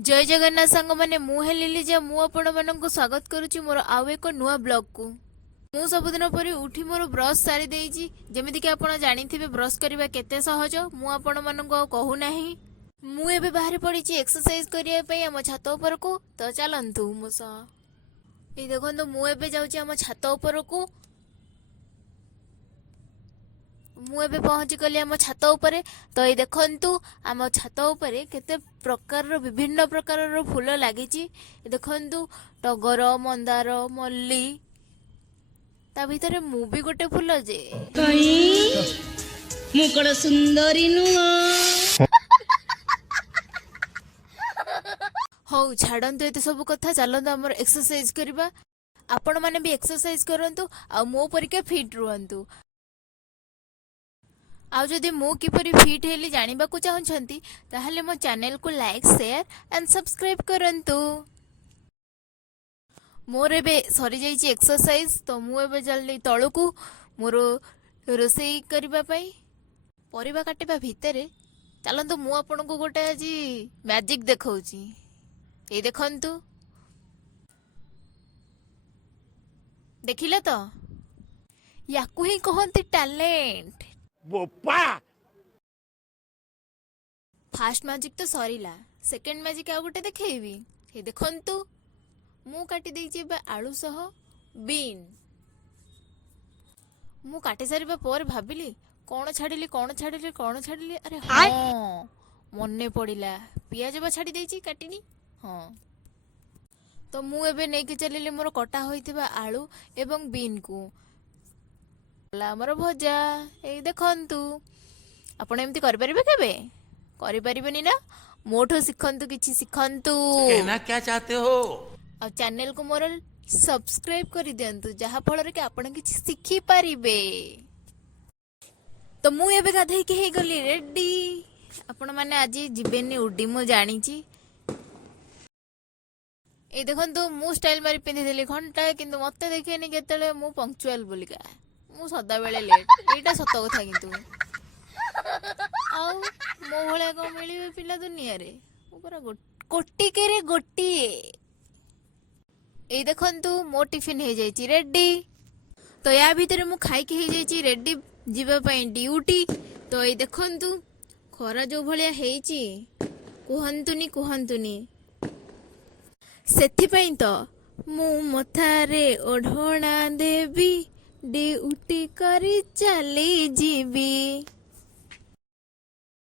जय जगन्नाथ सांग मैंने मुझे लिलीजा मु आपण मानक स्वागत करुच्ची मोर आउ एक नुआ ब्लॉग को। मु सबुदिन परी उठी मोर ब्रश सारी देइची। जेमिति कि आपण जानिथिबे ब्रश करबा केते सहज मु आपण मानक कहू नाही। मु एबे बाहर पड़ीची एक्सरसाइज करिया पई हम छात ऊपर को। तो चलंतु मो सह ए देखंतु मु एबे जाउची हम छात ऊपर को। मु एबे पहुंची गली आम छात उपरे। तो ये देखंतु आम छात उपरे केते प्रकार विभिन्न प्रकार फूल लागिची। देखंतु टगर मंदार मल्ली ता भीतर मु भी गोटे फूल जे कहीं मुकड़ सुंदरी नुआ। हौ छाड़ंतु एते सब कथा चलंतु हमर एक्सरसाइज करबा। आपण माने भी एक्सरसाइज करंतु आ मो परिके फिट रुहंतु। आउ जदि मु किपरि फिट हेली जानिबा को चाहुछंती ताहले मो चैनल को लाइक शेयर एंड सब्सक्राइब करंतु। मोर एबे सरी जाइछि एक्सरसाइज। तो मु एबे जल्दी तळकू मोर रोसेई करबा पई परिबा काटिबा भितरे चलंतु मु आपन को गोटे आजी मैजिक देखौछि। ए देखंतु देखिले तो याकू ही कहंती टैलेंट। बोपा फास्ट मैजिक तो सरीला सेकेंड मैजिक आ गोटे देखेबी। हे देखंतु मु काटी देइछि बे आलू सह बीन। मु काटी सारिबा पर भाबिली कोन छाडिली अरे हां मन्ने पड़िला पियाज बा छाडी देइछि काटिनी। हां तो मु एबे नै के चलिले मोर कटा होइतिबा आलू एवं बीन को हमर भजा। ए देखंतु आपण एमती कर परिबे केबे करि परिबेनी ना मोठो सिखंतु किछि सिखंतु। कहना क्या चाहते हो? आ चैनल को मोर सब्सक्राइब करि दियंतु जहा फल रे कि आपण किछि सिखि परिबे। तो मु एबे गाधै के हे गली रेडी। आपण माने आजी जिबेनी उडी मु जानिची। ए देखंतु मु स्टाइल मारी पिंधि देली घंटा किंतु मते देखेनी केतले मु पंक्चुअल बोलिका मु सदा बेले लेट। एटा सत कथा किंतु आउ मो भले को मिलिबे पिला दुनिया रे ऊपर कोटी के रे गोटी। ए देखंतु मो टिफिन हे जाइची रेडी। तो या भीतर मु खाई के हे जाइची रेडी जीवा पई ड्यूटी। तो ए देखंतु खरा जो भलिया हेची कुहंतुनी सेथि पई तो मु मथारे ओढणा देवी ड्यूटी करी चली जीवी।